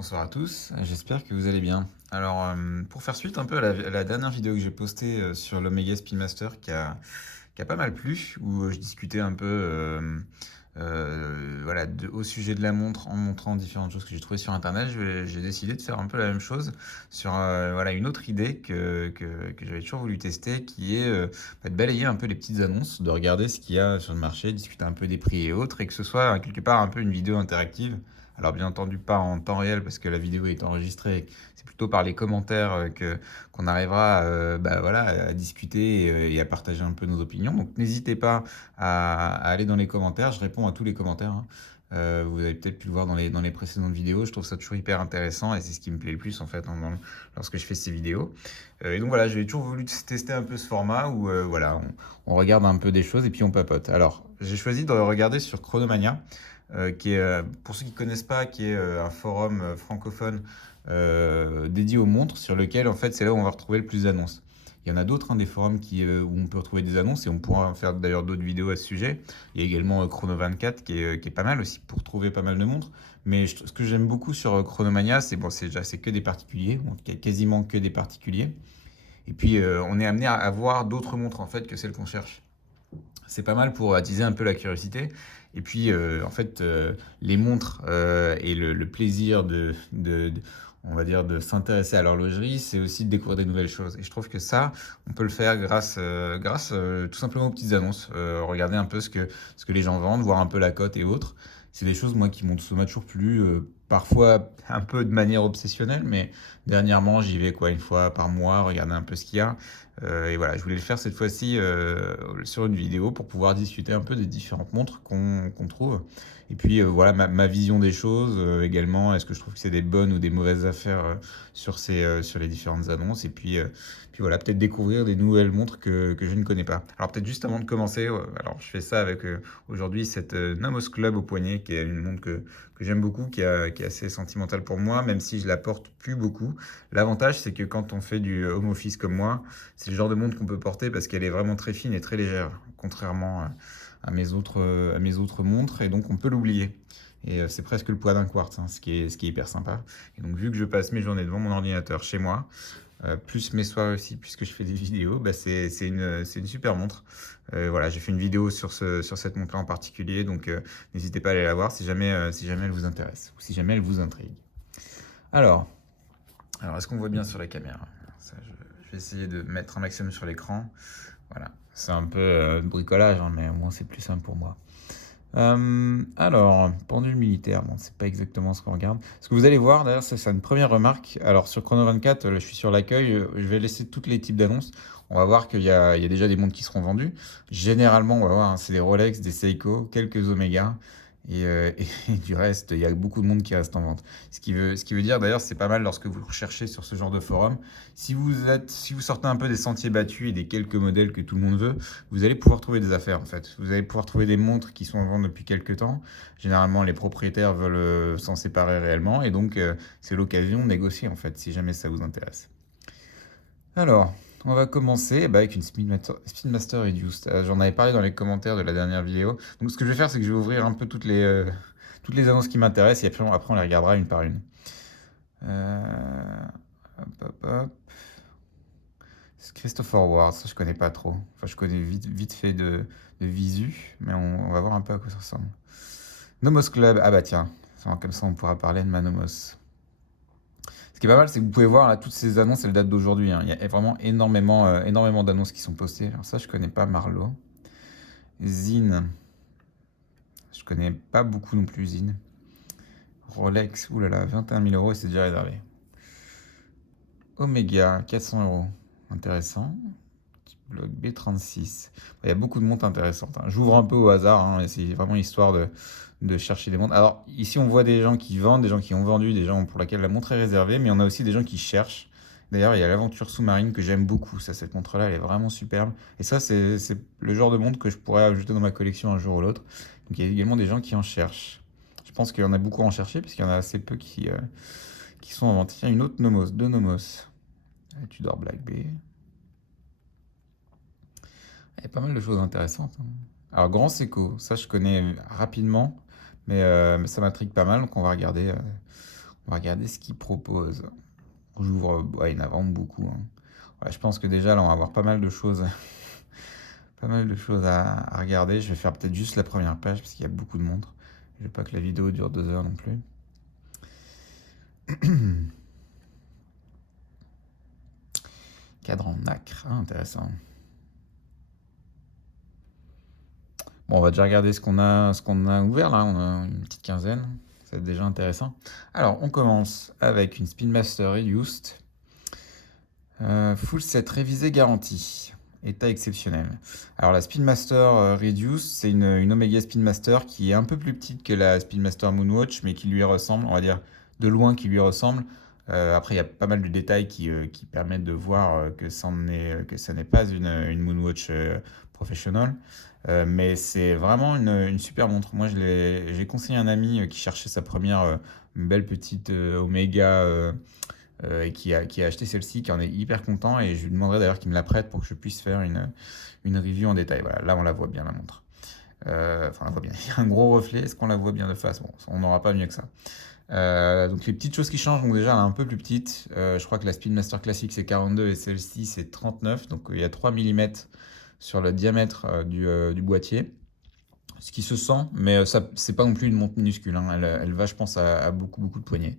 Bonsoir à tous, j'espère que vous allez bien. Alors, pour faire suite un peu à la dernière vidéo que j'ai postée sur l'Omega Spin Master qui a pas mal plu, où je discutais un peu voilà, au sujet de la montre en montrant différentes choses que j'ai trouvées sur Internet, j'ai décidé de faire un peu la même chose sur voilà, une autre idée que j'avais toujours voulu tester, qui est de balayer un peu les petites annonces, de regarder ce qu'il y a sur le marché, discuter un peu des prix et autres, et que ce soit quelque part un peu une vidéo interactive. Alors bien entendu pas en temps réel parce que la vidéo est enregistrée, c'est plutôt par les commentaires qu'on arrivera voilà, à discuter et à partager un peu nos opinions. Donc n'hésitez pas à aller dans les commentaires, je réponds à tous les commentaires, hein. Vous avez peut-être pu le voir dans les précédentes vidéos, je trouve ça toujours hyper intéressant et c'est ce qui me plaît le plus en fait lorsque je fais ces vidéos. Et donc voilà, j'ai toujours voulu tester un peu ce format où voilà, on regarde un peu des choses et puis on papote. Alors j'ai choisi de regarder sur Chronomania qui est, pour ceux qui ne connaissent pas, qui est un forum francophone dédié aux montres, sur lequel, en fait, c'est là où on va retrouver le plus d'annonces. Il y en a d'autres, hein, des forums où on peut retrouver des annonces, et on pourra faire d'ailleurs d'autres vidéos à ce sujet. Il y a également Chrono24 qui est pas mal aussi pour trouver pas mal de montres. Mais ce que j'aime beaucoup sur Chronomania, c'est bon, c'est que des particuliers, bon, quasiment que des particuliers. Et puis on est amené à voir d'autres montres en fait que celles qu'on cherche. C'est pas mal pour attiser un peu la curiosité. Et puis, en fait, les montres et le plaisir on va dire, de s'intéresser à l'horlogerie, c'est aussi de découvrir des nouvelles choses. Et je trouve que ça, on peut le faire grâce tout simplement aux petites annonces. Regarder un peu ce que les gens vendent, voir un peu la cote et autres. C'est des choses, moi, qui m'ont toujours plu, parfois un peu de manière obsessionnelle, mais dernièrement, j'y vais quoi, une fois par mois, regarder un peu ce qu'il y a. Et voilà, je voulais le faire cette fois-ci sur une vidéo pour pouvoir discuter un peu des différentes montres qu'on trouve. Et puis voilà ma vision des choses également. Est-ce que je trouve que c'est des bonnes ou des mauvaises affaires sur les différentes annonces. Et puis voilà, peut-être découvrir des nouvelles montres que je ne connais pas. Alors peut-être juste avant de commencer, alors je fais ça avec aujourd'hui cette Nomos Club au poignet, qui est une montre que j'aime beaucoup, qui est assez sentimentale pour moi, même si je la porte plus beaucoup. L'avantage, c'est que quand on fait du home office comme moi, c'est le genre de montre qu'on peut porter parce qu'elle est vraiment très fine et très légère, contrairement à mes autres montres, et donc on peut l'oublier. Et c'est presque le poids d'un quartz, hein, ce qui est hyper sympa. Et donc vu que je passe mes journées devant mon ordinateur chez moi, plus mes soirs aussi, puisque je fais des vidéos, bah c'est une super montre. Voilà, j'ai fait une vidéo sur cette montre-là en particulier, donc n'hésitez pas à aller la voir si jamais elle vous intéresse, ou si jamais elle vous intrigue. Alors, alors, est-ce qu'on voit bien sur la caméra? Ça, je vais essayer de mettre un maximum sur l'écran. Voilà, c'est un peu de bricolage, hein, mais au moins c'est plus simple pour moi. Alors, pendule militaire, bon, c'est pas exactement ce qu'on regarde. Ce que vous allez voir, d'ailleurs, ça, c'est une première remarque. Alors, sur Chrono24, là, je suis sur l'accueil, je vais laisser tous les types d'annonces. On va voir qu'il y a déjà des montres qui seront vendues. Généralement, on va voir, hein, c'est des Rolex, des Seiko, quelques Omega. Et du reste, il y a beaucoup de monde qui reste en vente. Ce qui veut dire d'ailleurs, c'est pas mal lorsque vous recherchez sur ce genre de forum. Si vous sortez un peu des sentiers battus et des quelques modèles que tout le monde veut, vous allez pouvoir trouver des affaires en fait. Vous allez pouvoir trouver des montres qui sont en vente depuis quelques temps. Généralement, les propriétaires veulent s'en séparer réellement et donc c'est l'occasion de négocier en fait, si jamais ça vous intéresse. Alors, on va commencer avec une Spin Master Reduced. J'en avais parlé dans les commentaires de la dernière vidéo. Donc ce que je vais faire, c'est que je vais ouvrir un peu toutes les annonces qui m'intéressent et après on les regardera une par une. Hop, hop, hop. C'est Christopher Ward, ça je connais pas trop. Enfin, je connais vite fait de visu, mais on va voir un peu à quoi ça ressemble. Nomos Club, ah bah tiens, comme ça on pourra parler de ma Nomos. Ce qui est pas mal, c'est que vous pouvez voir là, toutes ces annonces, elles datent d'aujourd'hui, hein. Il y a vraiment énormément d'annonces qui sont postées. Alors ça, je connais pas Marlowe. Zine, je connais pas beaucoup non plus Zine. Rolex, oulala, 21 000 euros et c'est déjà réservé. Omega, 400 euros, intéressant. Bloc B36. Il y a beaucoup de montres intéressantes, hein. J'ouvre un peu au hasard, hein, c'est vraiment histoire de chercher des montres. Alors ici on voit des gens qui vendent, des gens qui ont vendu, des gens pour lesquels la montre est réservée, mais on a aussi des gens qui cherchent. D'ailleurs, il y a l'aventure sous-marine que j'aime beaucoup. Ça, cette montre-là, elle est vraiment superbe. Et ça, c'est le genre de montre que je pourrais ajouter dans ma collection un jour ou l'autre. Donc il y a également des gens qui en cherchent. Je pense qu'il y en a beaucoup à en chercher, puisqu'il y en a assez peu qui sont en vente. Tiens, une autre Nomos, deux Nomos. Tudor Black Bay. Il y a pas mal de choses intéressantes, hein. Alors, Grand Seco, ça je connais rapidement, mais ça m'intrigue pas mal, donc on va regarder On va regarder ce qu'ils proposent. J'ouvre, ouais, il y en a vraiment beaucoup, hein. Ouais, je pense que déjà là, on va avoir pas mal de choses, pas mal de choses à regarder. Je vais faire peut-être juste la première page parce qu'il y a beaucoup de montres. Je veux pas que la vidéo dure 2 heures non plus. Cadran nacre, ah, intéressant. Bon, on va déjà regarder ce qu'on a ouvert là. On a une petite quinzaine. C'est déjà intéressant. Alors, on commence avec une Speedmaster Reduced. Full set révisé garantie. État exceptionnel. Alors la Speedmaster Reduced, c'est une Omega Speedmaster qui est un peu plus petite que la Speedmaster Moonwatch, mais qui lui ressemble, on va dire de loin qui lui ressemble. Après, il y a pas mal de détails qui permettent de voir que ça n'est pas une Moonwatch professionnelle. Mais c'est vraiment une super montre. Moi, j'ai conseillé à un ami qui cherchait sa première belle petite Omega et qui a acheté celle-ci, qui en est hyper content. Et je lui demanderai d'ailleurs qu'il me la prête pour que je puisse faire une review en détail. Voilà, là, on la voit bien, la montre. Enfin, on la voit bien. Il y a un gros reflet. Est-ce qu'on la voit bien de face? Bon, on n'aura pas mieux que ça. Donc les petites choses qui changent, donc déjà elle est un peu plus petite. Je crois que la Speedmaster classique c'est 42 et celle-ci c'est 39. Donc il y a 3 mm sur le diamètre du boîtier. Ce qui se sent, mais ça c'est pas non plus une montre minuscule, hein. Elle va, je pense, à beaucoup, beaucoup de poignées.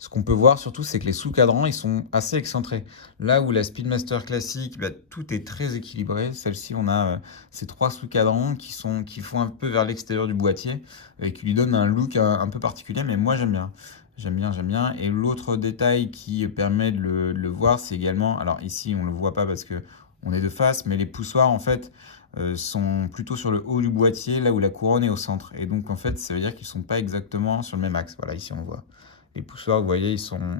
Ce qu'on peut voir surtout, c'est que les sous-cadrans, ils sont assez excentrés. Là où la Speedmaster classique, bah, tout est très équilibré. Celle-ci, on a ces 3 sous-cadrans qui font un peu vers l'extérieur du boîtier et qui lui donnent un look un peu particulier, mais moi j'aime bien. J'aime bien, j'aime bien. Et l'autre détail qui permet de le voir, c'est également, alors ici on ne le voit pas parce que on est de face, mais les poussoirs en fait sont plutôt sur le haut du boîtier, là où la couronne est au centre. Et donc en fait, ça veut dire qu'ils ne sont pas exactement sur le même axe. Voilà, ici on voit. Les poussoirs, vous voyez,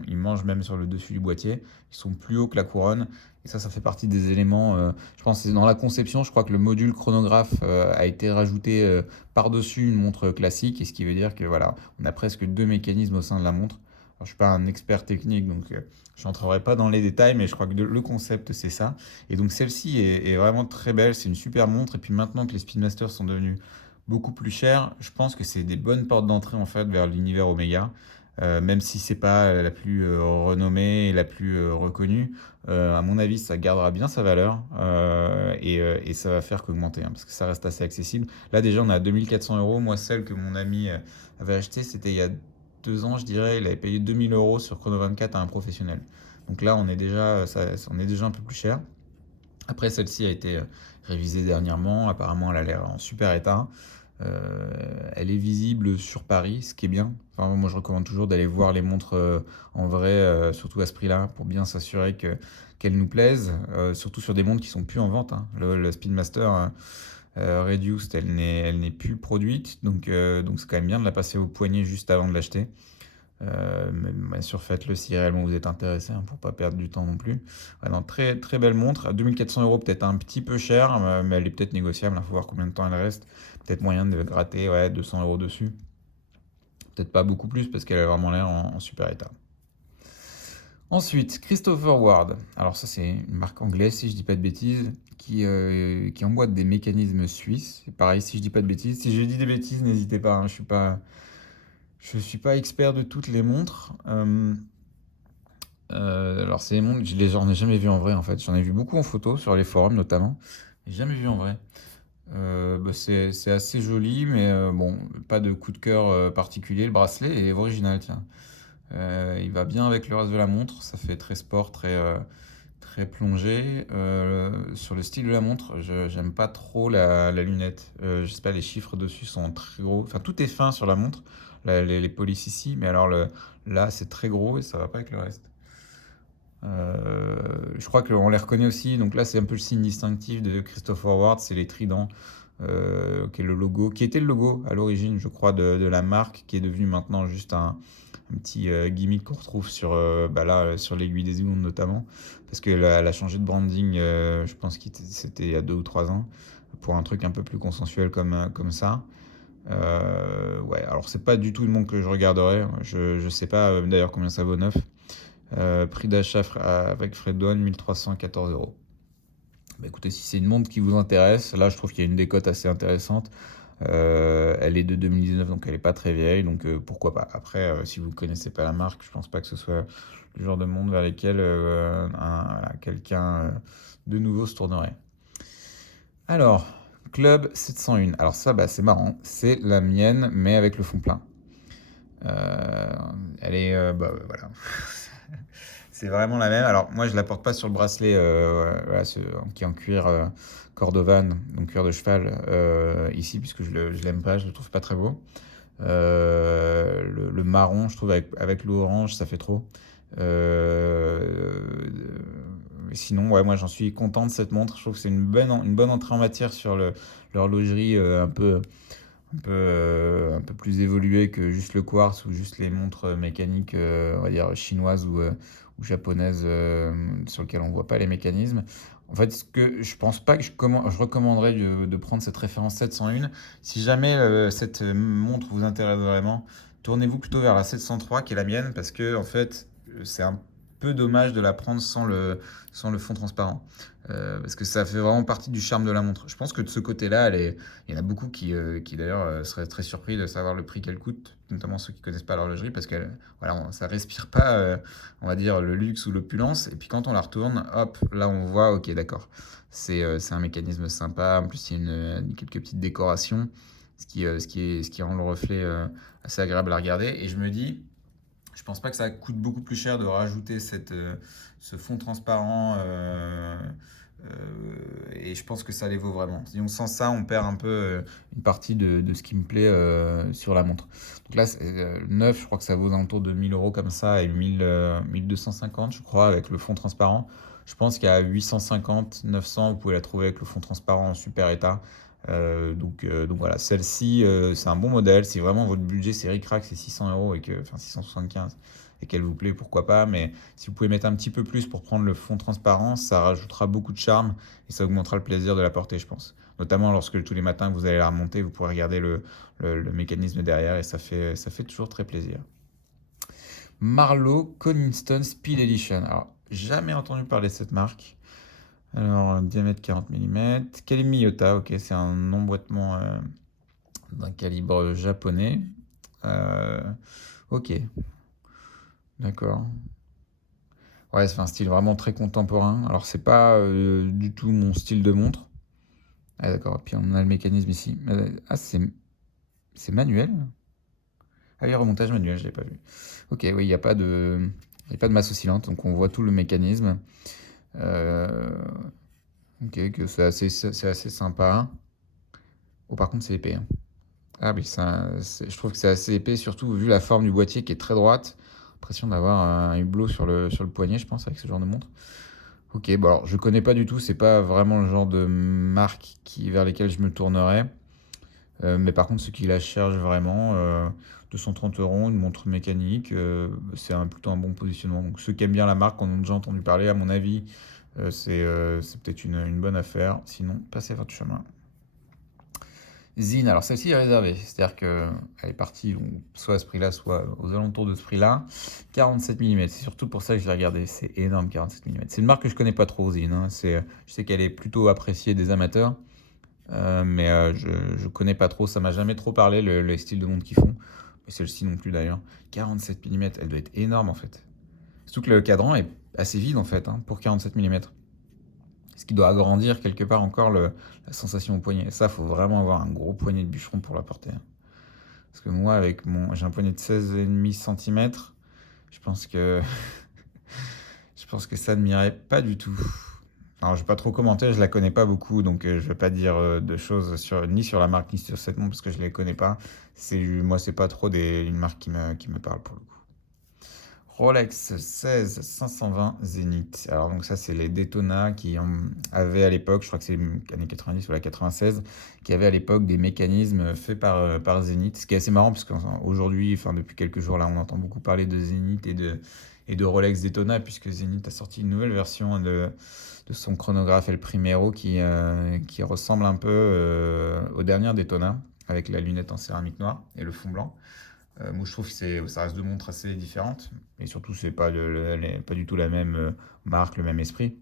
ils mangent même sur le dessus du boîtier. Ils sont plus hauts que la couronne. Et ça fait partie des éléments. Je pense que c'est dans la conception. Je crois que le module chronographe a été rajouté par-dessus une montre classique. Et ce qui veut dire que voilà, on a presque 2 mécanismes au sein de la montre. Alors, je ne suis pas un expert technique, donc je n'entrerai pas dans les détails, mais je crois que le concept, c'est ça. Et donc celle-ci est vraiment très belle. C'est une super montre. Et puis maintenant que les Speedmasters sont devenus beaucoup plus chers, je pense que c'est des bonnes portes d'entrée en fait vers l'univers Omega. Même si c'est pas la plus renommée et la plus reconnue, à mon avis, ça gardera bien sa valeur et ça va faire qu'augmenter, hein, parce que ça reste assez accessible. Là, déjà, on est à 2 400 euros. Moi, celle que mon ami avait achetée, c'était il y a 2 ans, je dirais. Il avait payé 2 000 euros sur Chrono24 à un professionnel. Donc là, on est déjà un peu plus cher. Après, celle-ci a été révisée dernièrement. Apparemment, elle a l'air en super état. Elle est visible sur Paris, ce qui est bien. Enfin, moi, je recommande toujours d'aller voir les montres en vrai, surtout à ce prix-là, pour bien s'assurer qu'elles nous plaisent. Surtout sur des montres qui sont plus en vente, hein. Le Speedmaster Reduced, elle n'est plus produite, donc c'est quand même bien de la passer au poignet juste avant de l'acheter. Mais bien sûr, faites-le si réellement vous êtes intéressé, hein, pour pas perdre du temps non plus. Ouais, non, très, très belle montre. À 2 400 euros, peut-être un petit peu cher, mais elle est peut-être négociable. Il faut voir combien de temps elle reste. Peut-être moyen de gratter, ouais, 200 euros dessus. Peut-être pas beaucoup plus parce qu'elle a vraiment l'air en super état. Ensuite, Christopher Ward. Alors ça, c'est une marque anglaise, si je dis pas de bêtises, qui emboîte des mécanismes suisses. Et pareil, si je dis pas de bêtises. Si je dis des bêtises, n'hésitez pas, hein, je suis pas expert de toutes les montres. Alors c'est des montres, j'en ai jamais vu en vrai en fait. J'en ai vu beaucoup en photo, sur les forums notamment. J'ai jamais vu en vrai. Bah, c'est assez joli, mais bon, pas de coup de cœur particulier. Le bracelet est original, tiens. Il va bien avec le reste de la montre. Ça fait très sport, très plongé. Sur le style de la montre, j'aime pas trop la lunette. Je sais pas, les chiffres dessus sont très gros. Enfin, tout est fin sur la montre. Les polices ici, mais alors là, c'est très gros et ça va pas avec le reste. Je crois qu'on les reconnaît aussi. Donc là, c'est un peu le signe distinctif de Christopher Ward, c'est les tridents, qui est le logo, qui était le logo à l'origine, je crois, de la marque, qui est devenu maintenant juste un petit gimmick qu'on retrouve bah là, sur l'aiguille des secondes notamment, parce qu'elle a changé de branding, je pense que c'était il y a 2 ou 3 ans, pour un truc un peu plus consensuel comme ça. Ouais, alors c'est pas du tout une montre que je regarderais. Je sais pas d'ailleurs combien ça vaut neuf. Prix d'achat avec frais de douane, 1314 euros. Bah écoutez, si c'est une montre qui vous intéresse, là je trouve qu'il y a une décote assez intéressante. Elle est de 2019, donc elle est pas très vieille, donc pourquoi pas. Après, si vous ne connaissez pas la marque, je pense pas que ce soit le genre de monde vers lesquels voilà, quelqu'un de nouveau se tournerait. Alors, Club 701. Alors ça, bah, c'est marrant. C'est la mienne, mais avec le fond plein. Euh, Elle est, bah, voilà. C'est vraiment la même. Alors moi, je la porte pas sur le bracelet voilà, qui est en cuir cordovan, donc cuir de cheval ici, puisque je l'aime pas, je le trouve pas très beau. Le marron, je trouve avec l'orange, ça fait trop. Euh, Sinon, ouais, moi j'en suis content de cette montre. Je trouve que c'est une bonne entrée en matière sur l'horlogerie un peu plus évoluée que juste le quartz ou juste les montres mécaniques, on va dire chinoises ou japonaises sur lesquelles on voit pas les mécanismes. En fait, ce que je pense pas que je recommanderais de prendre cette référence 701. Si jamais cette montre vous intéresse vraiment, tournez-vous plutôt vers la 703 qui est la mienne parce que en fait, c'est un peu dommage de la prendre sans le fond transparent. Parce que ça fait vraiment partie du charme de la montre. Je pense que de ce côté-là, il y en a beaucoup qui d'ailleurs seraient très surpris de savoir le prix qu'elle coûte, notamment ceux qui connaissent pas l'horlogerie, parce que voilà, ça respire pas, on va dire, le luxe ou l'opulence. Et puis quand on la retourne, hop, là on voit, ok, d'accord, c'est un mécanisme sympa. En plus, il y a quelques petites décorations, ce qui rend le reflet assez agréable à regarder. Et je me dis, je pense pas que ça coûte beaucoup plus cher de rajouter ce fond transparent. Et je pense que ça les vaut vraiment. Si on sent ça, on perd un peu une partie de ce qui me plaît sur la montre. Donc là, neuf, je crois que ça vaut aux alentours de 1000 euros comme ça et 1250, je crois, avec le fond transparent. Je pense qu'à 850, 900, vous pouvez la trouver avec le fond transparent en super état. Donc voilà, celle-ci, c'est un bon modèle. Si vraiment votre budget, c'est ric-rac, c'est 600 euros enfin 675 et qu'elle vous plaît, pourquoi pas. Mais si vous pouvez mettre un petit peu plus pour prendre le fond transparent, ça rajoutera beaucoup de charme et ça augmentera le plaisir de la porter, je pense. Notamment lorsque tous les matins que vous allez la remonter, vous pourrez regarder le mécanisme derrière et ça fait toujours très plaisir. Marlowe Coniston Speed Edition. Alors, jamais entendu parler de cette marque. Alors, diamètre 40 mm. Kalimiyota, ok, c'est un emboîtement d'un calibre japonais. Euh, ok, d'accord. Ouais, c'est un style vraiment très contemporain. Alors, c'est pas du tout mon style de montre. Ah, d'accord. Puis on a le mécanisme ici. Ah, c'est manuel? Ah oui, remontage manuel, je l'ai pas vu. Ok, oui, il y a pas de masse oscillante, donc on voit tout le mécanisme. Euh, ok, que c'est assez sympa. Oh, par contre, c'est épais, hein. Ah oui, je trouve que c'est assez épais, surtout vu la forme du boîtier qui est très droite. L'impression d'avoir un hublot sur le poignet, je pense, avec ce genre de montre. Ok, bon alors je connais pas du tout, c'est pas vraiment le genre de marque vers lesquelles je me tournerais. Mais par contre, ceux qui la cherchent vraiment, 230 euros, une montre mécanique, plutôt un bon positionnement. Donc ceux qui aiment bien la marque, en ont déjà entendu parler, à mon avis, c'est peut-être une bonne affaire. Sinon, passez à votre chemin. Zine, alors celle-ci est réservée, c'est-à-dire qu'elle est partie soit à ce prix-là, soit aux alentours de ce prix-là. 47 mm, c'est surtout pour ça que je l'ai regardé, c'est énorme 47 mm. C'est une marque que je connais pas trop, Zine, hein. Je sais qu'elle est plutôt appréciée des amateurs, mais je connais pas trop, ça m'a jamais trop parlé les styles de montre qu'ils font. Et celle-ci non plus d'ailleurs. 47 mm, elle doit être énorme en fait. Surtout que le cadran est assez vide en fait hein, pour 47 mm. Ce qui doit agrandir quelque part encore la sensation au poignet. Ça, faut vraiment avoir un gros poignet de bûcheron pour la porter. Parce que moi, j'ai un poignet de 16,5 cm. Je pense que, je pense que ça ne m'irait pas du tout. Alors, je vais pas trop commenter, je la connais pas beaucoup, donc je vais pas dire de choses ni sur la marque ni sur cette montre parce que je les connais pas. Moi, c'est pas trop une marque qui me parle pour le coup. Rolex 16 520 Zénith. Alors donc ça c'est les Daytona qui avaient à l'époque, je crois que c'est les années 90 ou la 96, qui avaient à l'époque des mécanismes faits par Zénith. Ce qui est assez marrant parce qu'aujourd'hui, enfin depuis quelques jours là, on entend beaucoup parler de Zénith et de Rolex Daytona puisque Zénith a sorti une nouvelle version de son chronographe El Primero qui ressemble un peu aux dernières Daytona avec la lunette en céramique noire et le fond blanc. Moi, je trouve que ça reste deux montres assez différentes. Et surtout, c'est pas, pas du tout la même marque, le même esprit.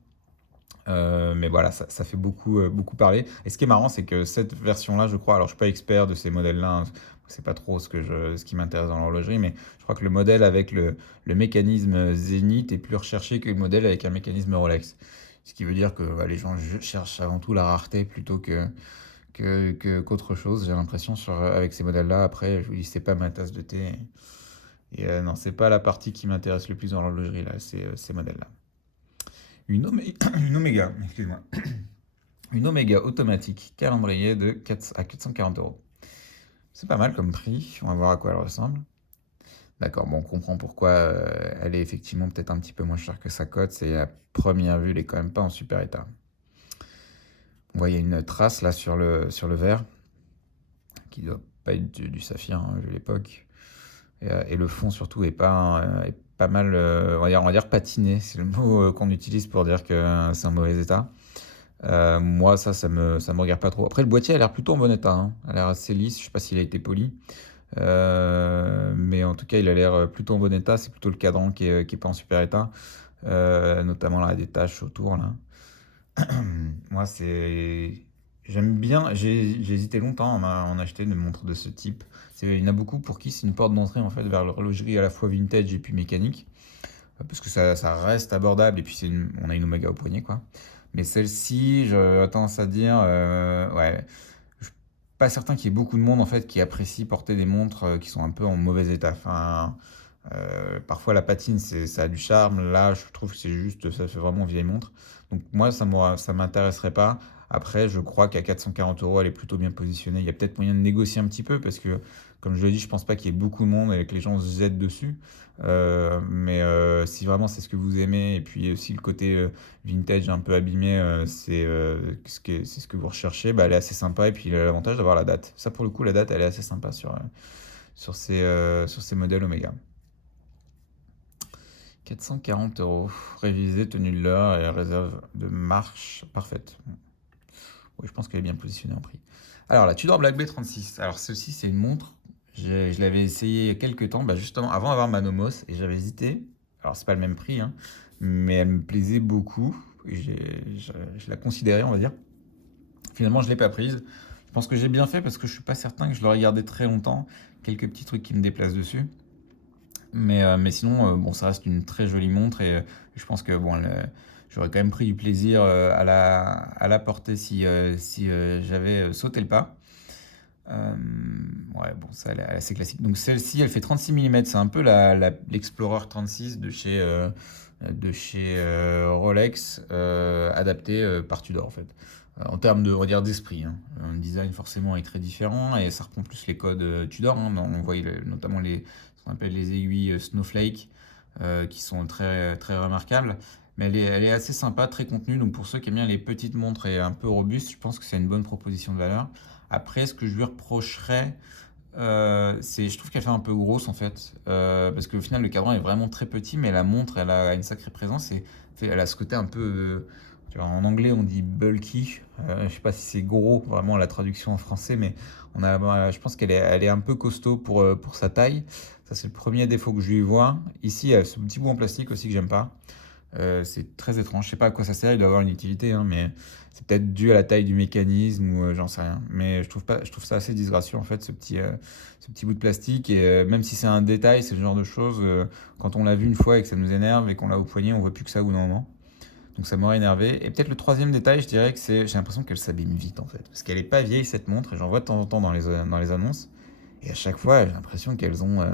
Mais voilà, ça fait beaucoup parler. Et ce qui est marrant, c'est que cette version-là, je crois, alors je suis pas expert de ces modèles-là, hein, c'est pas trop ce qui m'intéresse dans l'horlogerie, mais je crois que le modèle avec le mécanisme Zénith est plus recherché que le modèle avec un mécanisme Rolex. Ce qui veut dire que bah, les gens cherchent avant tout la rareté plutôt qu'autre chose, j'ai l'impression, avec ces modèles-là. Après, je vous dis, c'est pas ma tasse de thé. Et non, c'est pas la partie qui m'intéresse le plus dans l'horlogerie, là, ces modèles-là. Une Omega, excuse-moi. Une Omega automatique calendrier à 440 euros. C'est pas mal comme prix, on va voir à quoi elle ressemble. D'accord, bon, on comprend pourquoi elle est effectivement peut-être un petit peu moins chère que sa cote. C'est à première vue, elle est quand même pas en super état. On voit, il y a une trace là sur le verre, qui doit pas être du saphir, hein, vu l'époque. Et le fond surtout est pas mal, on va dire patiné, c'est le mot qu'on utilise pour dire que c'est en mauvais état. Moi, ça me regarde pas trop. Après, le boîtier a l'air plutôt en bon état, hein. Il a l'air assez lisse. Je sais pas s'il a été poli. Mais en tout cas, il a l'air plutôt en bon état. C'est plutôt le cadran qui est pas en super état. Notamment là, des taches autour, là. Moi, j'aime bien. J'ai hésité longtemps à en acheter une montre de ce type. Il y en a beaucoup pour qui c'est une porte d'entrée en fait vers l'horlogerie à la fois vintage et puis mécanique. Parce que ça reste abordable et puis on a une Omega au poignet, quoi. Mais celle-ci, j'ai tendance à dire, ouais, je suis pas certain qu'il y ait beaucoup de monde en fait qui apprécie porter des montres qui sont un peu en mauvais état. Enfin, parfois la patine, ça a du charme. Là, je trouve que c'est juste, ça fait vraiment vieille montre. Donc moi, ça m'intéresserait pas. Après, je crois qu'à 440 euros, elle est plutôt bien positionnée. Il y a peut-être moyen de négocier un petit peu parce que, comme je l'ai dit, je pense pas qu'il y ait beaucoup de monde et que les gens se jettent dessus. Mais si vraiment c'est ce que vous aimez et puis aussi le côté vintage un peu abîmé, c'est ce que vous recherchez, bah, elle est assez sympa. Et puis l'avantage d'avoir la date. Ça, pour le coup, la date, elle est assez sympa sur ces modèles Omega. 440 euros. Révisé, tenue de l'heure et réserve de marche parfaite. Oui, je pense qu'elle est bien positionnée en prix. Alors, la Tudor Black B36. Alors, celle-ci, c'est une montre. Je l'avais essayé il y a quelques temps, bah, justement avant d'avoir ma Nomos, et j'avais hésité. Alors, c'est pas le même prix, hein, mais elle me plaisait beaucoup. Et je la considérais, on va dire. Finalement, je ne l'ai pas prise. Je pense que j'ai bien fait parce que je suis pas certain que je l'aurais gardée très longtemps. Quelques petits trucs qui me déplacent dessus. Mais sinon, bon, ça reste une très jolie montre et je pense que bon, j'aurais quand même pris du plaisir à la porter si j'avais sauté le pas. Ouais, bon, ça, elle est assez classique. Donc celle-ci, elle fait 36 mm. C'est un peu l'Explorer 36 de chez Rolex, adapté par Tudor en fait. En termes de, on va dire, d'esprit, hein. Un design forcément est très différent et ça reprend plus les codes Tudor, hein. On voit notamment ce qu'on appelle les aiguilles Snowflake qui sont très, très remarquables. Mais elle est assez sympa, très contenue. Donc pour ceux qui aiment bien les petites montres et un peu robustes, je pense que c'est une bonne proposition de valeur. Après, ce que je lui reprocherais, je trouve qu'elle fait un peu grosse en fait. Parce qu'au final, le cadran est vraiment très petit, mais la montre, elle a une sacrée présence et elle a ce côté un peu. Tu vois, en anglais, on dit bulky. Je sais pas si c'est gros, vraiment la traduction en français, mais je pense qu'elle est un peu costaud pour sa taille. Ça, c'est le premier défaut que je lui vois. Ici, il y a ce petit bout en plastique aussi que j'aime pas. C'est très étrange. Je sais pas à quoi ça sert, il doit avoir une utilité, hein, mais c'est peut-être dû à la taille du mécanisme ou j'en sais rien. Mais je trouve ça assez disgracieux en fait, ce petit bout de plastique. Et même si c'est un détail, c'est le genre de choses, quand on l'a vu une fois et que ça nous énerve et qu'on l'a au poignet, on voit plus que ça au bout d'un moment. Donc ça m'aurait énervé. Et peut-être le troisième détail, je dirais que j'ai l'impression qu'elle s'abîme vite en fait. Parce qu'elle est pas vieille cette montre, et j'en vois de temps en temps dans les annonces. Et à chaque fois, j'ai l'impression qu'elles ont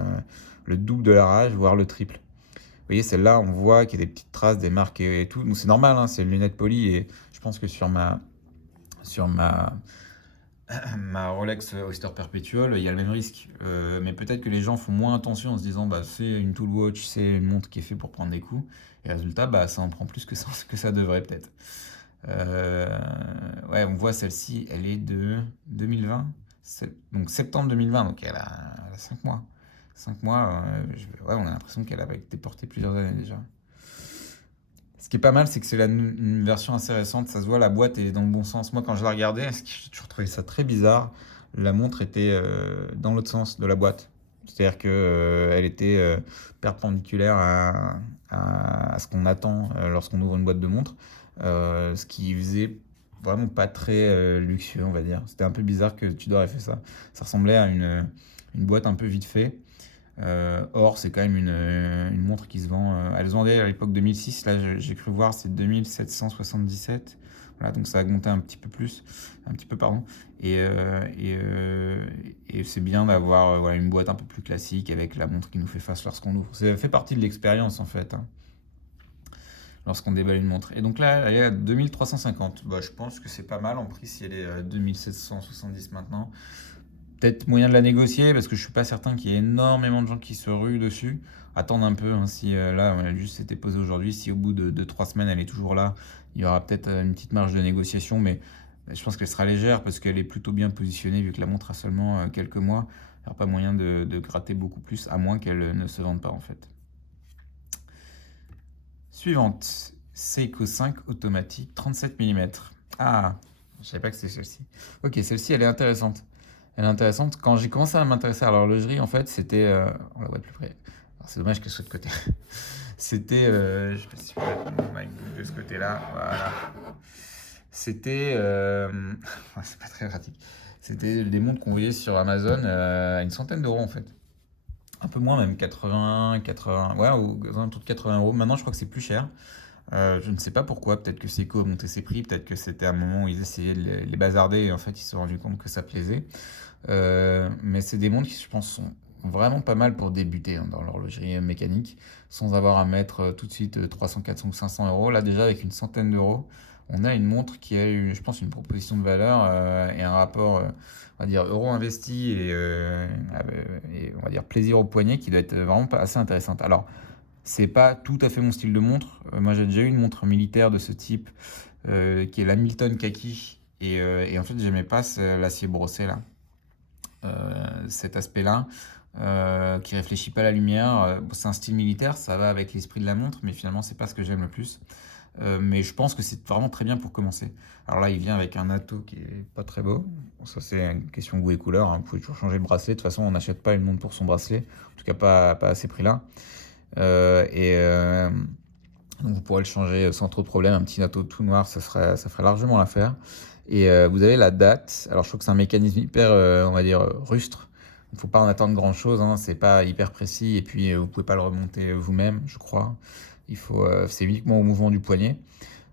le double de leur âge, voire le triple. Vous voyez, celle-là, on voit qu'il y a des petites traces, des marques et tout. Donc c'est normal, hein, c'est une lunette polie. Et je pense que sur ma ma Rolex Oyster Perpetual, il y a le même risque. Mais peut-être que les gens font moins attention en se disant, bah, c'est une tool watch, c'est une montre qui est faite pour prendre des coups. Et résultat, bah, ça en prend plus que ça devrait peut-être. Ouais, on voit celle-ci, elle est de 2020. Donc septembre 2020, donc elle a 5 mois. 5 mois, ouais, on a l'impression qu'elle avait été portée plusieurs années déjà. Ce qui est pas mal, c'est que c'est une version assez récente. Ça se voit, la boîte est dans le bon sens. Moi, quand je la regardais, j'ai toujours trouvé ça très bizarre. La montre était dans l'autre sens de la boîte. C'est-à-dire qu'elle était perpendiculaire à ce qu'on attend lorsqu'on ouvre une boîte de montre. ce qui faisait vraiment pas très luxueux, on va dire. C'était un peu bizarre que Tudor ait fait ça. Ça ressemblait à une boîte un peu vite fait. Or, c'est quand même une montre qui se vend. Elle se vendait à l'époque 2006. Là, j'ai cru voir, c'est 2777. Voilà, donc ça a augmenté un petit peu plus, un petit peu, pardon. Et c'est bien d'avoir voilà, une boîte un peu plus classique avec la montre qui nous fait face lorsqu'on ouvre. Ça fait partie de l'expérience en fait, hein, lorsqu'on déballe une montre. Et donc là, elle est à 2350. Bah, je pense que c'est pas mal en prix si elle est à 2770 maintenant. Peut-être moyen de la négocier parce que je suis pas certain qu'il y ait énormément de gens qui se ruent dessus. Attendre un peu, hein, si là, elle a juste été posée aujourd'hui, si au bout de 3 semaines elle est toujours là, il y aura peut-être une petite marge de négociation, mais je pense qu'elle sera légère parce qu'elle est plutôt bien positionnée vu que la montre a seulement quelques mois. Il n'y aura pas moyen de gratter beaucoup plus, à moins qu'elle ne se vende pas en fait. Suivante, Seiko 5 automatique 37 mm. Ah, je savais pas que c'était celle-ci. Ok, celle-ci elle est intéressante. Elle est intéressante. Quand j'ai commencé à m'intéresser à l'horlogerie, en fait, c'était. On la voit de plus près. Alors, c'est dommage qu'elle soit de côté. C'était. Je sais pas si je peux mettre mon mic de ce côté-là. Voilà. C'était. C'est pas très pratique. C'était des montres qu'on voyait sur Amazon à une centaine d'euros, en fait. Un peu moins, même 80. Ouais, aux alentours de 80 euros. Maintenant, je crois que c'est plus cher. Je ne sais pas pourquoi. Peut-être que Seiko a monté ses prix. Peut-être que c'était un moment où ils essayaient de les bazarder et en fait, ils se sont rendus compte que ça plaisait. Mais c'est des montres qui, je pense, sont vraiment pas mal pour débuter hein, dans l'horlogerie mécanique, sans avoir à mettre tout de suite 300, 400 ou 500 euros. Là, déjà, avec une centaine d'euros, on a une montre qui a eu, je pense, une proposition de valeur et un rapport, on va dire, euro investi et on va dire plaisir au poignet qui doit être vraiment assez intéressante. Alors, c'est pas tout à fait mon style de montre. Moi, j'ai déjà eu une montre militaire de ce type qui est la Milton Kaki. Et en fait, j'aimais pas l'acier brossé là. Cet aspect-là, qui réfléchit pas à la lumière. C'est un style militaire, ça va avec l'esprit de la montre, mais finalement, c'est pas ce que j'aime le plus. Mais je pense que c'est vraiment très bien pour commencer. Alors là, il vient avec un atto qui est pas très beau. Bon, ça, c'est une question de goût et couleur, hein. Vous pouvez toujours changer le bracelet. De toute façon, on n'achète pas une montre pour son bracelet. En tout cas, pas à ces prix-là. Donc, vous pourrez le changer sans trop de problème. Un petit atto tout noir, ça ferait largement l'affaire. Et vous avez la date. Alors, je trouve que c'est un mécanisme hyper, on va dire, rustre. Il ne faut pas en attendre grand-chose, hein. C'est pas hyper précis. Et puis, vous pouvez pas le remonter vous-même, je crois. C'est uniquement au mouvement du poignet.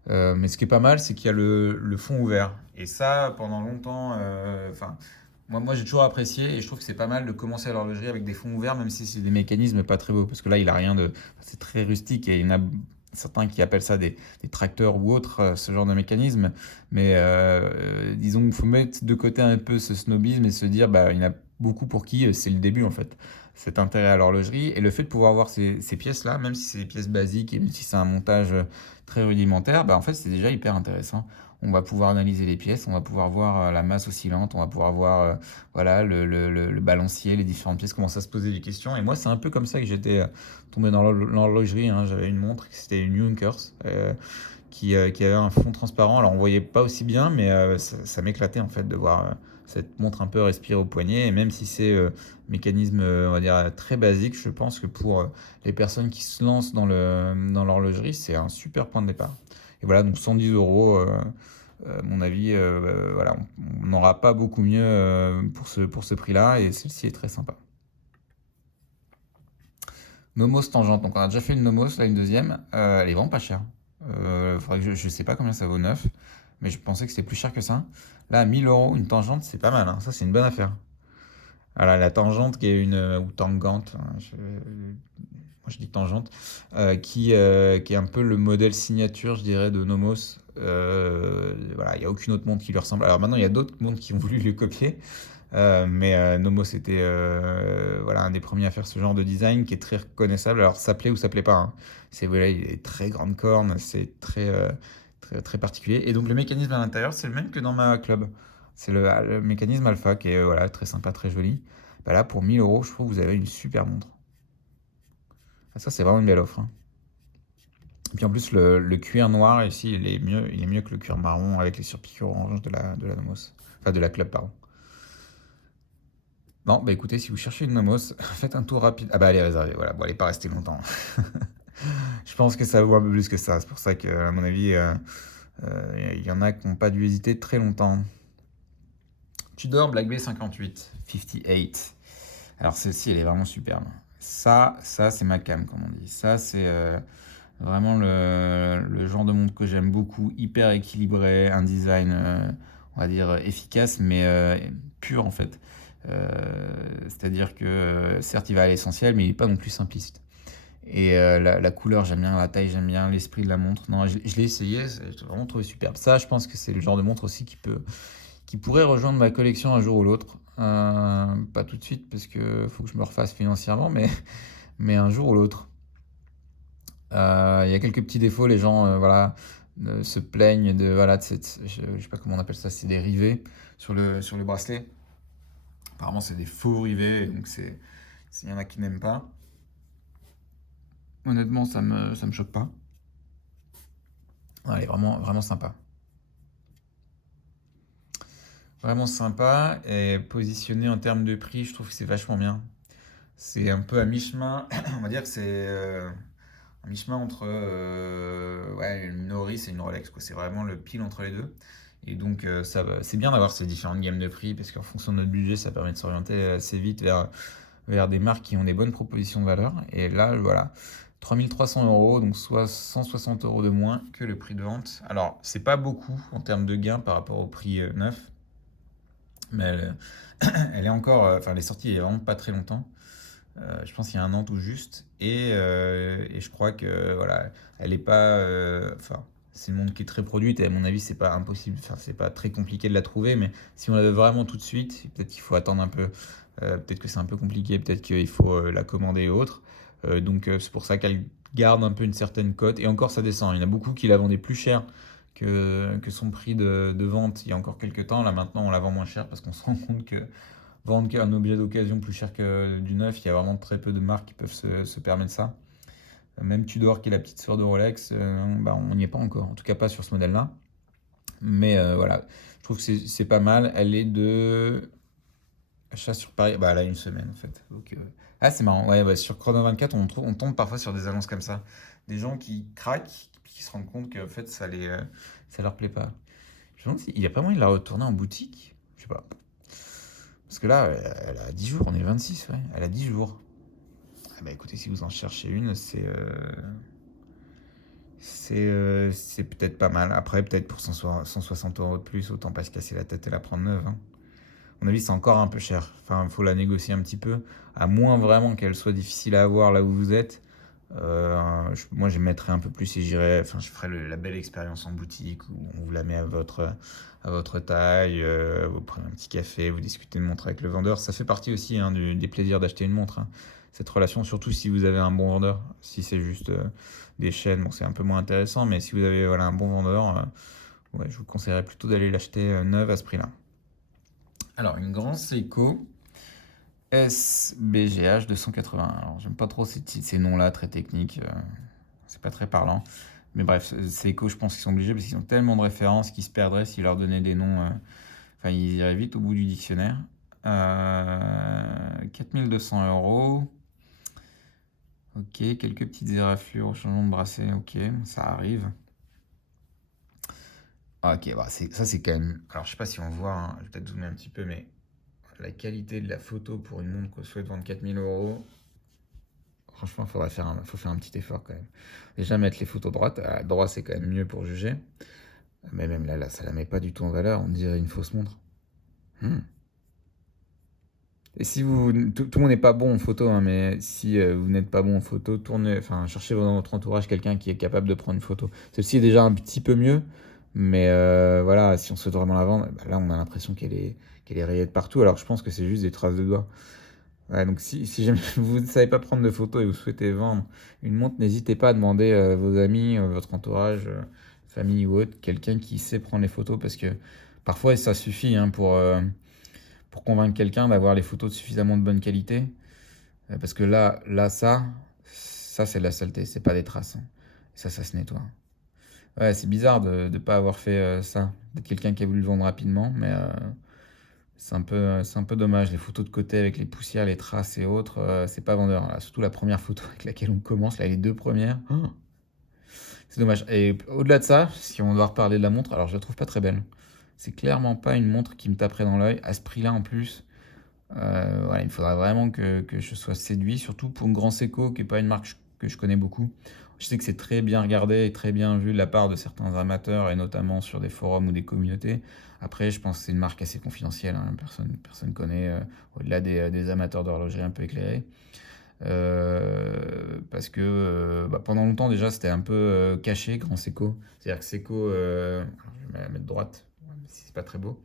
Mais ce qui est pas mal, c'est qu'il y a le fond ouvert. Et ça, pendant longtemps, moi j'ai toujours apprécié et je trouve que c'est pas mal de commencer à l'horlogerie avec des fonds ouverts, même si c'est des mécanismes pas très beaux. Parce que là, il a rien de. C'est très rustique et il y en a certains qui appellent ça des tracteurs ou autres, ce genre de mécanisme. Mais disons qu'il faut mettre de côté un peu ce snobisme et se dire, bah, il y en a beaucoup pour qui c'est le début en fait. Cet intérêt à l'horlogerie et le fait de pouvoir voir ces pièces-là, même si c'est des pièces basiques et même si c'est un montage très rudimentaire, bah, en fait c'est déjà hyper intéressant. On va pouvoir analyser les pièces, on va pouvoir voir la masse oscillante, on va pouvoir voir voilà, le balancier, les différentes pièces, commencer à se poser des questions. Et moi, c'est un peu comme ça que j'étais tombé dans l'horlogerie, hein. J'avais une montre, c'était une Junkers, qui avait un fond transparent. Alors, on voyait pas aussi bien, mais ça m'éclatait en fait de voir cette montre un peu respirer au poignet. Et même si c'est mécanisme, on va dire, très basique, je pense que pour les personnes qui se lancent dans l'horlogerie, c'est un super point de départ. Et voilà, donc 110 euros, mon avis, voilà, on n'aura pas beaucoup mieux pour ce prix-là, et celle-ci est très sympa. Nomos Tangente, donc on a déjà fait une Nomos, là une deuxième, elle est vraiment pas chère. Faudrait que je sais pas combien ça vaut neuf, mais je pensais que c'était plus cher que ça. Là, à 1000 euros, une tangente, c'est pas mal, hein. Ça c'est une bonne affaire. Voilà, la tangente qui est ou tangente, hein, moi je dis tangente, qui est un peu le modèle signature, je dirais, de Nomos. Voilà, il n'y a aucune autre montre qui lui ressemble. Alors maintenant, il y a d'autres montres qui ont voulu le copier, mais Nomos était voilà, un des premiers à faire ce genre de design qui est très reconnaissable. Alors ça plaît ou ça plaît pas, hein. Voilà, il est très grande corne, c'est très particulier. Et donc le mécanisme à l'intérieur, c'est le même que dans ma club. C'est le mécanisme alpha qui est voilà, très sympa, très joli. Bah là, pour 1000 euros, je trouve que vous avez une super montre. Ah, ça, c'est vraiment une belle offre, hein. Et puis en plus, le cuir noir ici, il est mieux que le cuir marron avec les surpiqûres orange de la Nomos. Enfin, de la club, pardon. Bon, bah écoutez, si vous cherchez une Nomos, faites un tour rapide. Ah bah elle est réservée, voilà. Bon, elle n'est pas restée longtemps. Je pense que ça vaut un peu plus que ça. C'est pour ça qu'à mon avis, il y en a qui n'ont pas dû hésiter très longtemps. Tudor Black Bay 58, 58. Alors celle-ci, elle est vraiment superbe. Ça c'est ma cam, comme on dit. Ça, c'est vraiment le genre de montre que j'aime beaucoup. Hyper équilibré, un design, on va dire, efficace, mais pur en fait. C'est-à-dire que certes, il va à l'essentiel, mais il n'est pas non plus simpliste. Et la couleur, j'aime bien, la taille, j'aime bien, l'esprit de la montre. Non, je l'ai essayé, j'ai vraiment trouvé superbe. Ça, je pense que c'est le genre de montre aussi qui pourrait rejoindre ma collection un jour ou l'autre. Pas tout de suite, parce que faut que je me refasse financièrement, mais un jour ou l'autre. Il y a quelques petits défauts, les gens voilà, se plaignent voilà, de cette, je sais pas comment on appelle ça, c'est des rivets sur le bracelet. Apparemment, c'est des faux rivets, donc il y en a qui n'aiment pas. Honnêtement, ça me choque pas. Ouais, elle est vraiment, vraiment sympa. Vraiment sympa. Et positionné en termes de prix, je trouve que c'est vachement bien. C'est un peu à mi-chemin. On va dire que c'est à mi-chemin entre ouais, une Norris et une Rolex, quoi. C'est vraiment le pile entre les deux. Et donc, c'est bien d'avoir ces différentes gammes de prix parce qu'en fonction de notre budget, ça permet de s'orienter assez vite vers des marques qui ont des bonnes propositions de valeur. Et là, voilà, 3 300 euros, donc soit 160 euros de moins que le prix de vente. Alors, c'est pas beaucoup en termes de gains par rapport au prix neuf, mais elle est encore, enfin, elle est sortie il y a vraiment pas très longtemps. Je pense qu'il y a un an tout juste. Et je crois que voilà, elle est pas. Enfin, c'est une montre qui est très produite et à mon avis, c'est pas impossible. Enfin, c'est pas très compliqué de la trouver. Mais si on la veut vraiment tout de suite, peut-être qu'il faut attendre un peu. Peut-être que c'est un peu compliqué. Peut-être qu'il faut la commander et autres. Donc, c'est pour ça qu'elle garde un peu une certaine cote. Et encore, ça descend. Il y en a beaucoup qui la vendaient plus cher que son prix de vente il y a encore quelques temps. Là, maintenant, on la vend moins cher parce qu'on se rend compte que vendre un objet d'occasion plus cher que du neuf, il y a vraiment très peu de marques qui peuvent se permettre ça. Même Tudor, qui est la petite sœur de Rolex, bah, on n'y est pas encore, en tout cas pas sur ce modèle-là. Mais voilà, je trouve que c'est pas mal. Elle est de achat sur Paris, bah, elle a une semaine en fait. Donc, ah, c'est marrant, ouais, bah, sur Chrono 24, on tombe parfois sur des annonces comme ça. Des gens qui craquent, puis qui se rendent compte qu'en fait, ça leur plaît pas. Je me demande s'il n'y a pas moyen de la retourner en boutique. Je sais pas. Parce que là, elle a 10 jours, on est le 26, ouais. Elle a 10 jours. Ah bah écoutez, si vous en cherchez une, c'est peut-être pas mal. Après, peut-être pour 160 euros de plus, autant pas se casser la tête et la prendre neuve, hein. À mon avis, c'est encore un peu cher. Enfin, il faut la négocier un petit peu. À moins vraiment qu'elle soit difficile à avoir là où vous êtes. Moi, je mettrais un peu plus et j'irais. Enfin, je ferais la belle expérience en boutique où on vous la met à votre taille. Vous prenez un petit café, vous discutez de montre avec le vendeur. Ça fait partie aussi hein, des plaisirs d'acheter une montre, hein. Cette relation, surtout si vous avez un bon vendeur. Si c'est juste des chaînes, bon, c'est un peu moins intéressant. Mais si vous avez voilà, un bon vendeur, ouais, je vous conseillerais plutôt d'aller l'acheter neuve à ce prix-là. Alors, une grande Seiko SBGH 280. Alors, j'aime pas trop ces noms-là, très techniques. C'est pas très parlant. Mais bref, Seiko, je pense qu'ils sont obligés parce qu'ils ont tellement de références qu'ils se perdraient s'ils leur donnaient des noms. Enfin, ils iraient vite au bout du dictionnaire. 4200 euros. Ok, quelques petites éraflures au changement de bracelet. Ok, ça arrive. Ok, bah ça c'est quand même. Alors, je sais pas si on voit, hein, je vais peut-être zoomer un petit peu, mais la qualité de la photo pour une montre qu'on souhaite vendre 4000 euros, franchement, faut faire un petit effort quand même. Déjà, mettre les photos droites. À droite, c'est quand même mieux pour juger. Mais même là, ça la met pas du tout en valeur. On dirait une fausse montre. Hmm. Et si tout le monde n'est pas bon en photo, hein, mais si vous n'êtes pas bon en photo, enfin, cherchez dans votre entourage quelqu'un qui est capable de prendre une photo. Celle-ci est déjà un petit peu mieux, mais voilà, si on souhaite vraiment la vendre, bah là, on a l'impression qu'elle est rayée de partout. Alors, je pense que c'est juste des traces de doigts. Ouais, donc si jamais vous ne savez pas prendre de photos et vous souhaitez vendre une montre, n'hésitez pas à demander à vos amis, votre entourage, famille ou autre, quelqu'un qui sait prendre les photos parce que parfois ça suffit hein, pour convaincre quelqu'un d'avoir les photos de suffisamment de bonne qualité. Parce que ça c'est de la saleté, c'est pas des traces, hein. Ça se nettoie. Ouais, c'est bizarre de ne pas avoir fait ça, d'être quelqu'un qui a voulu le vendre rapidement, mais c'est un peu dommage. Les photos de côté avec les poussières, les traces et autres, c'est pas vendeur, là. Surtout la première photo avec laquelle on commence, là, les deux premières. Oh, C'est dommage. Et au-delà de ça, si on doit reparler de la montre, alors je la trouve pas très belle. C'est clairement pas une montre qui me taperait dans l'œil. À ce prix-là en plus, voilà, il me faudrait vraiment que je sois séduit, surtout pour une Grand Seiko, qui est pas une marque que je connais beaucoup. Je sais que c'est très bien regardé et très bien vu de la part de certains amateurs, et notamment sur des forums ou des communautés. Après, je pense que c'est une marque assez confidentielle, hein. Personne connaît, au-delà des amateurs d'horlogerie un peu éclairés. Parce que bah, pendant longtemps déjà c'était un peu caché Grand Seiko. C'est-à-dire que Seiko, alors, je vais la mettre droite, même si c'est pas très beau.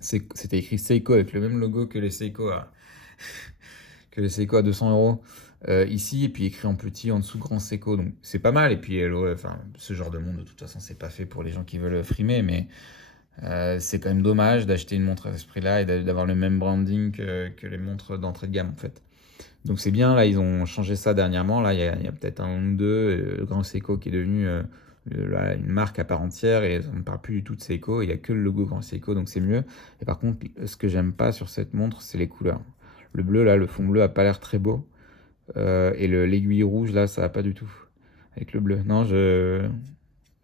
C'était écrit Seiko avec le même logo que les Seiko à 200 € ici, et puis écrit en petit en dessous Grand Seiko. Donc c'est pas mal. Et puis enfin, ce genre de monde de toute façon c'est pas fait pour les gens qui veulent frimer, mais c'est quand même dommage d'acheter une montre à ce prix-là et d'avoir le même branding que les montres d'entrée de gamme en fait. Donc c'est bien, là ils ont changé ça dernièrement, là il y a peut-être un an ou deux, le Grand Seiko qui est devenu une marque à part entière, et on ne parle plus du tout de Seiko, il n'y a que le logo Grand Seiko, donc c'est mieux. Et par contre, ce que j'aime pas sur cette montre, c'est les couleurs. Le bleu là, le fond bleu a pas l'air très beau, et l'aiguille rouge là, ça va pas du tout avec le bleu. Non,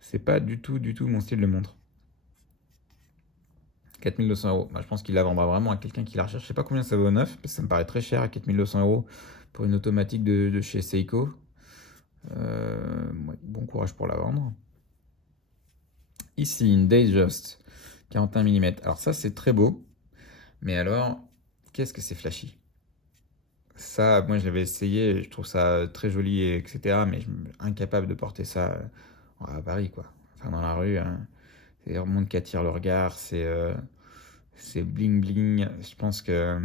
c'est pas du tout mon style de montre. 4 200 €. Bah, je pense qu'il la vendra vraiment à quelqu'un qui la recherche. Je sais pas combien ça vaut au neuf, parce que ça me paraît très cher à 4 200 € pour une automatique de chez Seiko. Ouais, bon courage pour la vendre. Ici, une Datejust 41 mm. Alors ça, c'est très beau. Mais alors, qu'est-ce que c'est flashy. Ça, moi, je l'avais essayé, je trouve ça très joli, etc. Mais je suis incapable de porter ça à Paris, quoi. Enfin, dans la rue, hein. C'est un monde qui attire le regard, c'est bling bling. Je pense que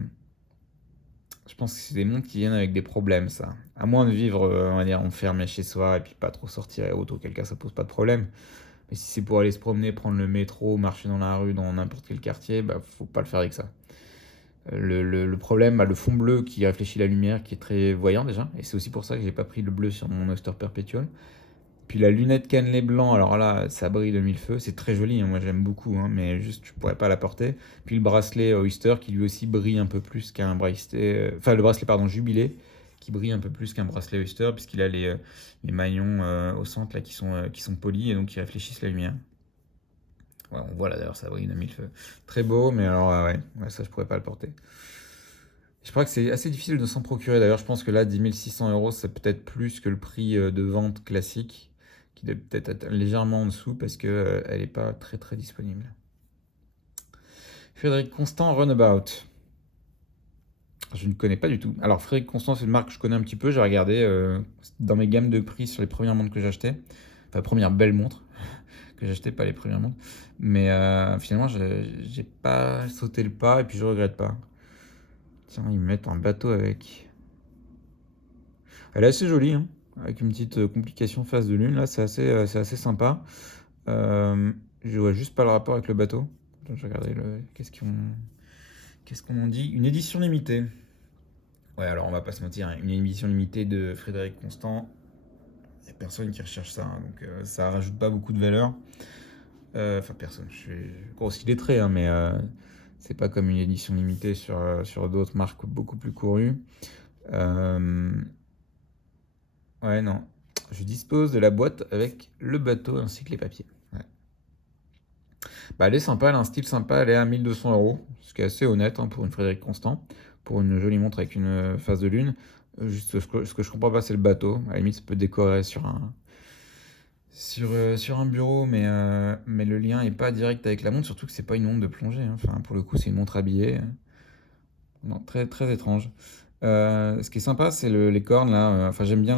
c'est des montres qui viennent avec des problèmes, ça. À moins de vivre, on va dire, enfermé chez soi et puis pas trop sortir et autres, auquel cas ça pose pas de problème. Mais si c'est pour aller se promener, prendre le métro, marcher dans la rue, dans n'importe quel quartier, bah faut pas le faire avec ça. Le problème, bah, le fond bleu qui réfléchit la lumière, qui est très voyant déjà, et c'est aussi pour ça que j'ai pas pris le bleu sur mon Oyster Perpetual. Puis la lunette cannelée blanc, alors là, ça brille de mille feux. C'est très joli, hein, moi j'aime beaucoup, hein, mais juste, je pourrais pas la porter. Puis le bracelet Oyster qui lui aussi brille un peu plus qu'un bracelet. Enfin, le bracelet, pardon, Jubilé, qui brille un peu plus qu'un bracelet Oyster, puisqu'il a les maillons au centre là, qui sont polis et donc qui réfléchissent la lumière. Ouais, on voit là d'ailleurs, ça brille de mille feux. Très beau, mais alors, ouais, ça je pourrais pas le porter. Je crois que c'est assez difficile de s'en procurer. D'ailleurs, je pense que là, 10 600 €, c'est peut-être plus que le prix de vente classique, qui doit peut-être être légèrement en dessous parce que elle n'est pas très très disponible. Frédéric Constant Runabout. Je ne connais pas du tout. Alors, Frédéric Constant, c'est une marque que je connais un petit peu. J'ai regardé dans mes gammes de prix sur les premières montres que j'achetais. Enfin, premières belles montres que j'achetais, pas les premières montres. Mais finalement, j'ai pas sauté le pas et puis je regrette pas. Tiens, ils me mettent un bateau avec. Elle est assez jolie, hein, avec une petite complication face de lune. Là, c'est assez sympa. Je vois juste pas le rapport avec le bateau. Attends, je vais regarder qu'est-ce qu'on dit. Une édition limitée. Ouais, alors on va pas se mentir, hein, une édition limitée de Frédéric Constant. Il n'y a personne qui recherche ça, hein, donc ça rajoute pas beaucoup de valeur. Enfin, personne. Je suis grosse illettré, hein, mais c'est pas comme une édition limitée sur d'autres marques beaucoup plus courues. Euh, Ouais, non. Je dispose de la boîte avec le bateau ainsi que les papiers. Ouais. Bah, elle est sympa, elle a un style sympa, elle est à 1 200 €, ce qui est assez honnête, hein, pour une Frédéric Constant, pour une jolie montre avec une face de lune. Juste ce que je comprends pas, c'est le bateau. À la limite, ça peut décorer sur un bureau, mais le lien est pas direct avec la montre, surtout que c'est pas une montre de plongée, hein. Enfin, pour le coup, c'est une montre habillée. Non, très, très étrange. Ce qui est sympa, c'est les cornes là. Enfin, j'aime bien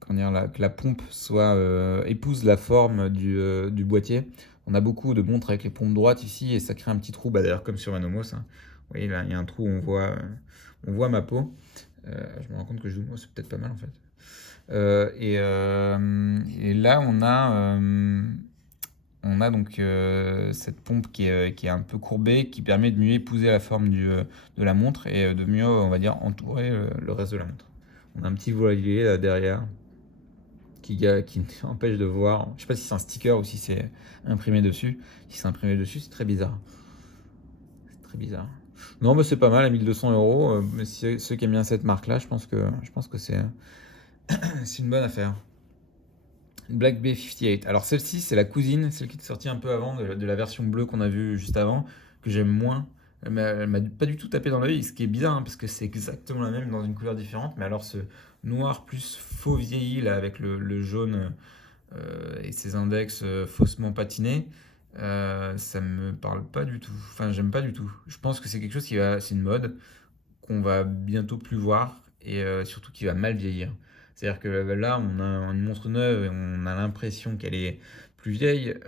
comment dire, que la pompe épouse la forme du boîtier. On a beaucoup de montres avec les pompes droites ici et ça crée un petit trou. Bah, d'ailleurs, comme sur ma Nomos, hein. Vous voyez là, il y a un trou où on voit ma peau. Je me rends compte que je zoome, c'est peut-être pas mal en fait. Et là, on a donc cette pompe qui est un peu courbée, qui permet de mieux épouser la forme de la montre et de mieux, on va dire, entourer le reste de la montre. On a un petit voilier là derrière qui empêche de voir. Je sais pas si c'est un sticker ou si c'est imprimé dessus. Si c'est imprimé dessus, c'est très bizarre. C'est très bizarre. Non, mais c'est pas mal à 1 200 €. Mais ceux qui aiment bien cette marque-là, je pense que c'est une bonne affaire. Black Bay 58. Alors celle-ci, c'est la cousine, celle qui est sortie un peu avant de la version bleue qu'on a vue juste avant, que j'aime moins. Elle m'a pas du tout tapé dans l'œil, ce qui est bizarre, hein, parce que c'est exactement la même dans une couleur différente. Mais alors ce noir plus faux vieilli, là, avec le jaune et ses index faussement patinés, ça me parle pas du tout. Enfin, j'aime pas du tout. Je pense que c'est quelque chose c'est une mode qu'on va bientôt plus voir et surtout qui va mal vieillir. C'est-à-dire que là, on a une montre neuve et on a l'impression qu'elle est plus vieille,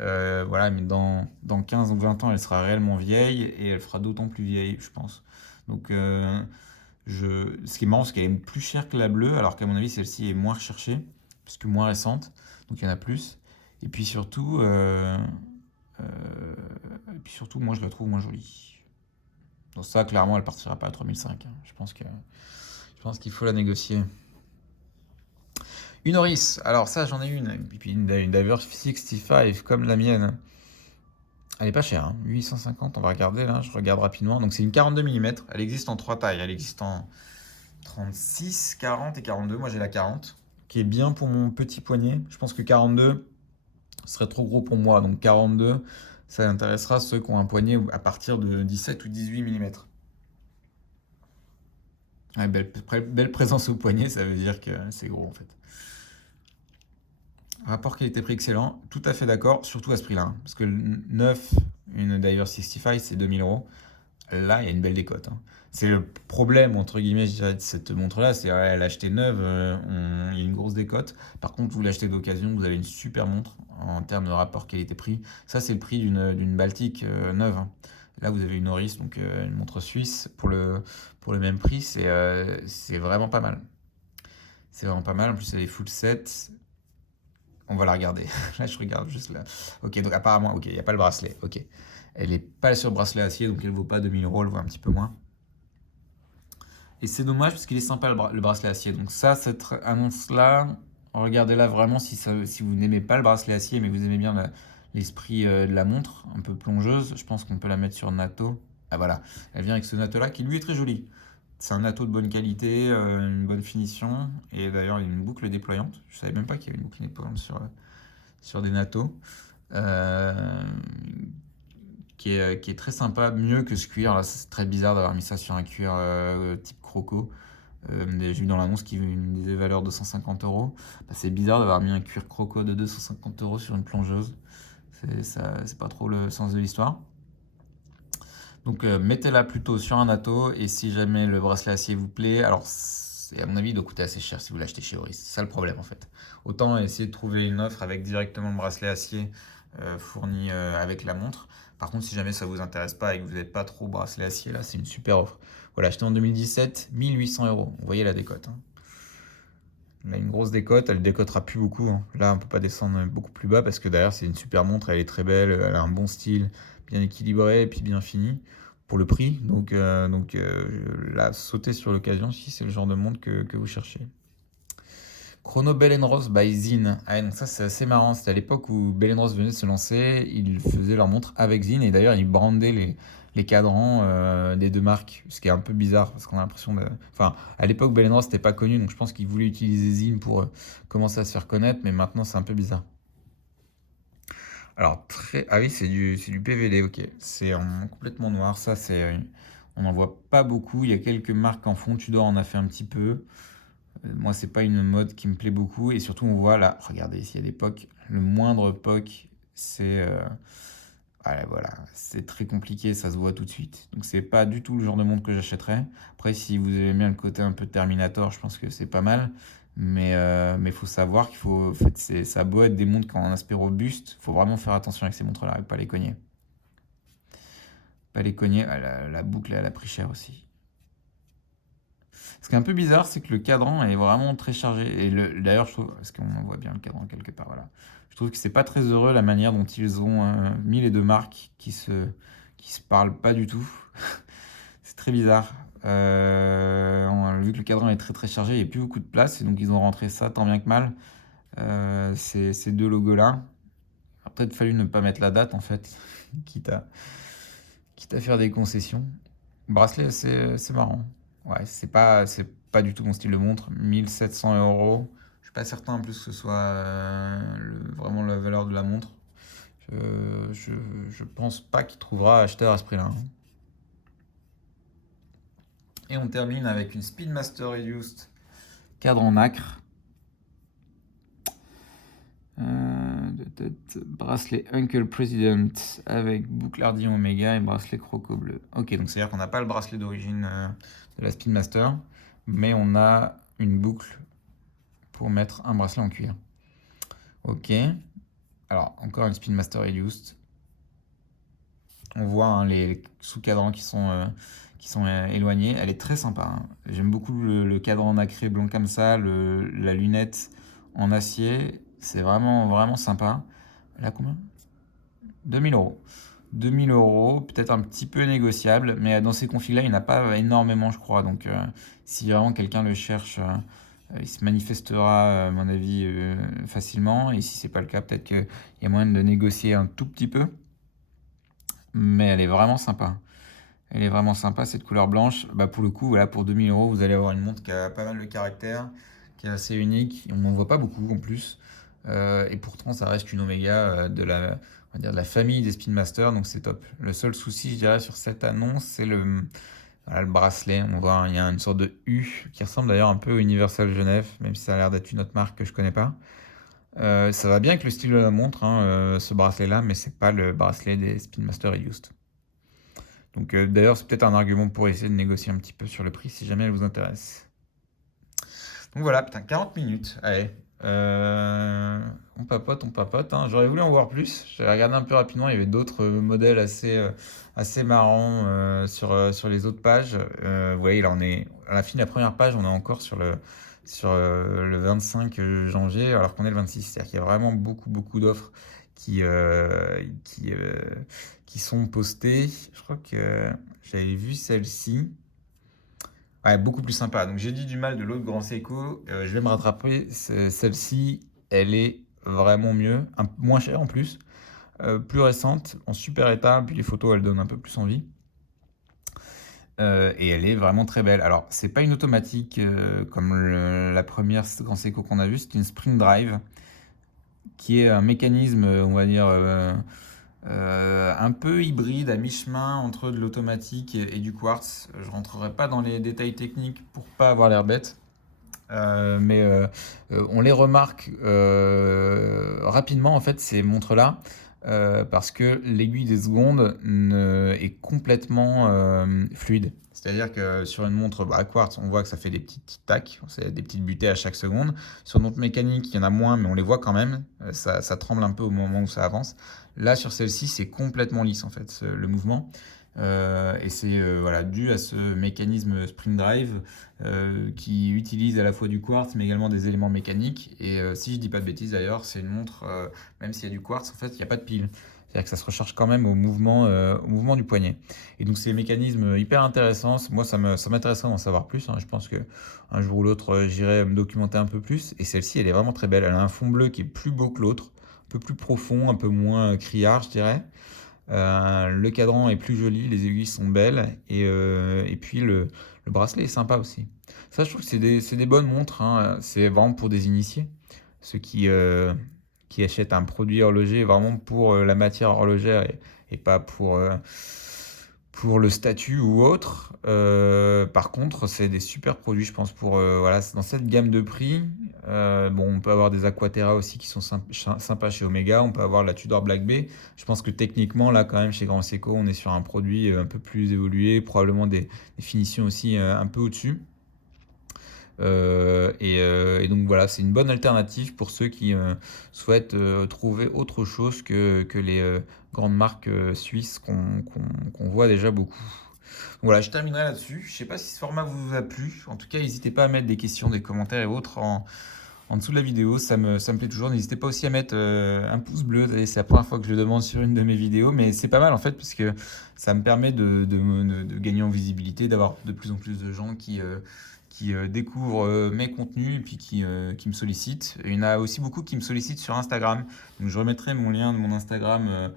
voilà, mais dans 15 ou 20 ans, elle sera réellement vieille et elle fera d'autant plus vieille, je pense. Donc, ce qui est marrant, c'est qu'elle est plus chère que la bleue, alors qu'à mon avis, celle-ci est moins recherchée, parce que moins récente, donc il y en a plus. Et puis surtout, moi, je la trouve moins jolie. Donc ça, clairement, elle partira pas à 3005, hein. Je pense qu'il faut la négocier. Une Oris, alors ça j'en ai une, et puis une Diver 65 comme la mienne. Elle est pas chère, hein. 850, on va regarder là, je regarde rapidement. Donc c'est une 42 mm, elle existe en 3 tailles, elle existe en 36, 40 et 42. Moi j'ai la 40, qui est bien pour mon petit poignet. Je pense que 42 serait trop gros pour moi, donc 42, ça intéressera ceux qui ont un poignet à partir de 17 ou 18 mm. Ouais, belle présence au poignet, ça veut dire que c'est gros en fait. Rapport qualité-prix excellent, tout à fait d'accord, surtout à ce prix-là, hein. Parce que le neuf, une Diver 65, c'est 2000 euros. Là, il y a une belle décote, hein. C'est le problème, entre guillemets, je dirais, de cette montre-là, c'est elle achetée neuve, il y a une grosse décote. Par contre, vous l'achetez d'occasion, vous avez une super montre en termes de rapport qualité-prix. Ça, c'est le prix d'une Baltic neuve, hein. Là, vous avez une Oris, donc une montre suisse, pour le même prix, c'est vraiment pas mal. C'est vraiment pas mal, en plus, elle est full set. On va la regarder. Là, je regarde juste là. Ok, donc apparemment, ok, il n'y a pas le bracelet. Ok. Elle n'est pas sur le bracelet acier, donc elle ne vaut pas 2000 euros, elle vaut un petit peu moins. Et c'est dommage parce qu'il est sympa le bracelet acier. Donc ça, cette annonce-là, regardez-la vraiment si vous n'aimez pas le bracelet acier, mais vous aimez bien l'esprit de la montre, un peu plongeuse. Je pense qu'on peut la mettre sur Nato. Ah voilà, elle vient avec ce Nato-là qui lui est très joli. C'est un Nato de bonne qualité, une bonne finition, et d'ailleurs il y a une boucle déployante. Je savais même pas qu'il y avait une boucle déployante sur des Nato. Euh, qui est très sympa, mieux que ce cuir. Là, c'est très bizarre d'avoir mis ça sur un cuir type croco. J'ai vu dans l'annonce qu'il disait valeur 250 euros. Bah, c'est bizarre d'avoir mis un cuir croco de 250 euros sur une plongeuse. C'est pas trop le sens de l'histoire. Donc mettez-la plutôt sur un Nato et si jamais le bracelet acier vous plaît, alors à mon avis il doit coûter assez cher si vous l'achetez chez Oris. C'est ça le problème en fait. Autant essayer de trouver une offre avec directement le bracelet acier fourni avec la montre. Par contre si jamais ça vous intéresse pas et que vous n'avez pas trop bracelet acier, là c'est une super offre. Voilà, acheté en 2017, 1800 euros. Vous voyez la décote, hein. Là, une grosse décote, elle décotera plus beaucoup, hein. Là, on peut pas descendre beaucoup plus bas parce que derrière, c'est une super montre, elle est très belle, elle a un bon style, bien équilibré et puis bien fini pour le prix. Donc, là, sauter sur l'occasion si c'est le genre de montre que vous cherchez. Chrono Bell Ross by Zine. Ah, donc ça, c'est assez marrant. C'était à l'époque où Bell Ross venait de se lancer. Ils faisaient leur montre avec Zine et d'ailleurs, ils brandaient les cadrans des deux marques. Ce qui est un peu bizarre parce qu'on a l'impression de. Enfin, à l'époque, Bell Ross n'était pas connu donc je pense qu'ils voulaient utiliser Zine pour commencer à se faire connaître, mais maintenant, c'est un peu bizarre. Alors, ah oui, c'est du PVD, ok. C'est complètement noir. Ça, on n'en voit pas beaucoup. Il y a quelques marques en fond. Tudor en a fait un petit peu. Moi, c'est pas une mode qui me plaît beaucoup. Et surtout, on voit là, regardez, ici, il y a des POC. Le moindre POC, voilà, c'est très compliqué, ça se voit tout de suite. Donc, c'est pas du tout le genre de montre que j'achèterais. Après, si vous aimez bien le côté un peu Terminator, je pense que c'est pas mal. Mais faut savoir qu'il faut. En fait, ça a beau être des montres qui ont un aspect robuste, faut vraiment faire attention avec ces montres-là et pas les cogner. Pas les cogner. Ah, la boucle, elle a pris cher aussi. Ce qui est un peu bizarre, c'est que le cadran est vraiment très chargé. Et d'ailleurs, je trouve, parce qu'on en voit bien le cadran quelque part, voilà. Je trouve que c'est pas très heureux la manière dont ils ont mis les deux marques qui se parlent pas du tout. C'est très bizarre. Vu que le cadran est très très chargé, il n'y a plus beaucoup de place, et donc ils ont rentré ça tant bien que mal. Ces deux logos-là. Il aurait peut-être fallu ne pas mettre la date en fait, quitte à faire des concessions. Bracelet, c'est marrant. Ouais, c'est pas du tout mon style de montre. 1700 euros. Je pas certain en plus que ce soit vraiment la valeur de la montre. Je pense pas qu'il trouvera acheteur à ce prix-là, hein. Et on termine avec une Speedmaster Reduced cadre en nacre. Bracelet Uncle President avec boucle Ardillon Omega et bracelet Croco bleu. Ok, donc c'est-à-dire qu'on n'a pas le bracelet d'origine de la Speedmaster, mais on a une boucle pour mettre un bracelet en cuir. Ok, alors encore une Speedmaster Reduced. On voit hein, les sous-cadrans qui sont éloignés. Elle est très sympa, hein. J'aime beaucoup le cadran nacré blanc comme ça, la lunette en acier. C'est vraiment, vraiment sympa. Là, combien 2000 euros. 2000 euros, peut-être un petit peu négociable, mais dans ces configs-là, il n'y en a pas énormément, je crois. Donc, si vraiment quelqu'un le cherche, il se manifestera, à mon avis, facilement. Et si ce n'est pas le cas, peut-être qu'il y a moyen de négocier un tout petit peu. Mais elle est vraiment sympa. Elle est vraiment sympa, cette couleur blanche. Bah, pour le coup, voilà, pour 2000 euros, vous allez avoir une montre qui a pas mal de caractère, qui est assez unique. On n'en voit pas beaucoup en plus. Et pourtant, ça reste une Omega de la famille des Speedmaster, donc c'est top. Le seul souci, je dirais, sur cette annonce, c'est voilà, le bracelet. On voit, hein, il y a une sorte de U qui ressemble d'ailleurs un peu au Universal Genève, même si ça a l'air d'être une autre marque que je connais pas. Ça va bien avec le style de la montre, hein, ce bracelet-là, mais c'est pas le bracelet des Speedmaster Reduced. Donc d'ailleurs, c'est peut-être un argument pour essayer de négocier un petit peu sur le prix si jamais elle vous intéresse. Donc voilà, putain, 40 minutes. Allez, on papote, hein. J'aurais voulu en voir plus. J'ai regardé un peu rapidement, il y avait d'autres modèles assez marrants sur les autres pages. Vous voyez, là, on est à la fin de la première page, on est encore sur le 25 janvier, alors qu'on est le 26. C'est-à-dire qu'il y a vraiment beaucoup d'offres qui sont postées. Je crois que j'avais vu celle-ci. Ouais, beaucoup plus sympa. Donc j'ai dit du mal de l'autre Grand Seiko. Je vais me rattraper. Celle-ci, elle est vraiment mieux. Moins chère en plus. Plus récente, en super état. Puis les photos, elles donnent un peu plus envie. Et elle est vraiment très belle. Alors, c'est pas une automatique comme la première Grand Seiko qu'on a vue. C'est une Spring Drive qui est un mécanisme, on va dire, un peu hybride, à mi-chemin entre de l'automatique et du quartz. Je rentrerai pas dans les détails techniques pour pas avoir l'air bête. Mais on les remarque rapidement en fait ces montres-là parce que l'aiguille des secondes est complètement fluide. C'est-à-dire que sur une montre à quartz, on voit que ça fait des petites tacs, des petites butées à chaque seconde. Sur notre mécanique, il y en a moins, mais on les voit quand même. Ça tremble un peu au moment où ça avance. Là, sur celle-ci, c'est complètement lisse en fait, le mouvement. Et c'est voilà, dû à ce mécanisme Spring Drive qui utilise à la fois du quartz mais également des éléments mécaniques. Et si je dis pas de bêtises d'ailleurs, c'est une montre, même s'il y a du quartz, en fait, il n'y a pas de pile. C'est-à-dire que ça se recharge quand même au mouvement du poignet. Et donc c'est des mécanismes hyper intéressants. Moi, ça m'intéresserait d'en savoir plus, hein. Je pense qu'un jour ou l'autre, j'irai me documenter un peu plus. Et celle-ci, elle est vraiment très belle. Elle a un fond bleu qui est plus beau que l'autre, un peu plus profond, un peu moins criard, je dirais. Le cadran est plus joli, les aiguilles sont belles et puis le bracelet est sympa aussi. Ça, je trouve que c'est des bonnes montres, hein. C'est vraiment pour des initiés. Ceux qui achètent un produit horloger vraiment pour la matière horlogère et pas pour le statut ou autre. Par contre, c'est des super produits, je pense, voilà, dans cette gamme de prix. Bon, on peut avoir des Aquaterra aussi qui sont sympas chez Omega. On peut avoir la Tudor Black Bay. Je pense que techniquement, là, quand même, chez Grand Seiko, on est sur un produit un peu plus évolué, probablement des finitions aussi un peu au-dessus. Et donc voilà, c'est une bonne alternative pour ceux qui souhaitent trouver autre chose que les grandes marques suisses qu'on voit déjà beaucoup. Donc voilà, je terminerai là-dessus. Je ne sais pas si ce format vous a plu. En tout cas, n'hésitez pas à mettre des questions, des commentaires et autres en dessous de la vidéo. Ça me plaît toujours. N'hésitez pas aussi à mettre un pouce bleu. C'est la première fois que je le demande sur une de mes vidéos, mais c'est pas mal en fait parce que ça me permet de gagner en visibilité, d'avoir de plus en plus de gens qui découvrent mes contenus et puis qui me sollicitent. Et il y en a aussi beaucoup qui me sollicitent sur Instagram. Donc je remettrai mon lien de mon Instagram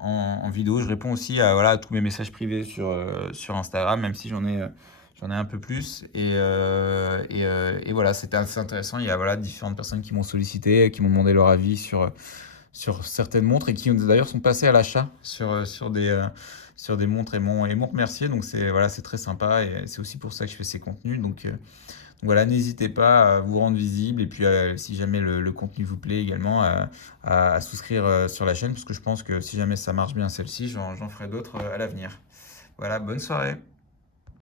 en vidéo. Je réponds aussi à tous mes messages privés sur Instagram, même si j'en j'en ai un peu plus et voilà, c'était assez intéressant. Il y a voilà, différentes personnes qui m'ont sollicité, qui m'ont demandé leur avis sur certaines montres et qui d'ailleurs sont passées à l'achat sur des montres et m'ont remercié. Donc c'est voilà, c'est très sympa et c'est aussi pour ça que je fais ces contenus. Donc voilà, n'hésitez pas à vous rendre visible et puis si jamais le contenu vous plaît également, à souscrire sur la chaîne parce que je pense que si jamais ça marche bien celle-ci, j'en ferai d'autres à l'avenir. Voilà, bonne soirée.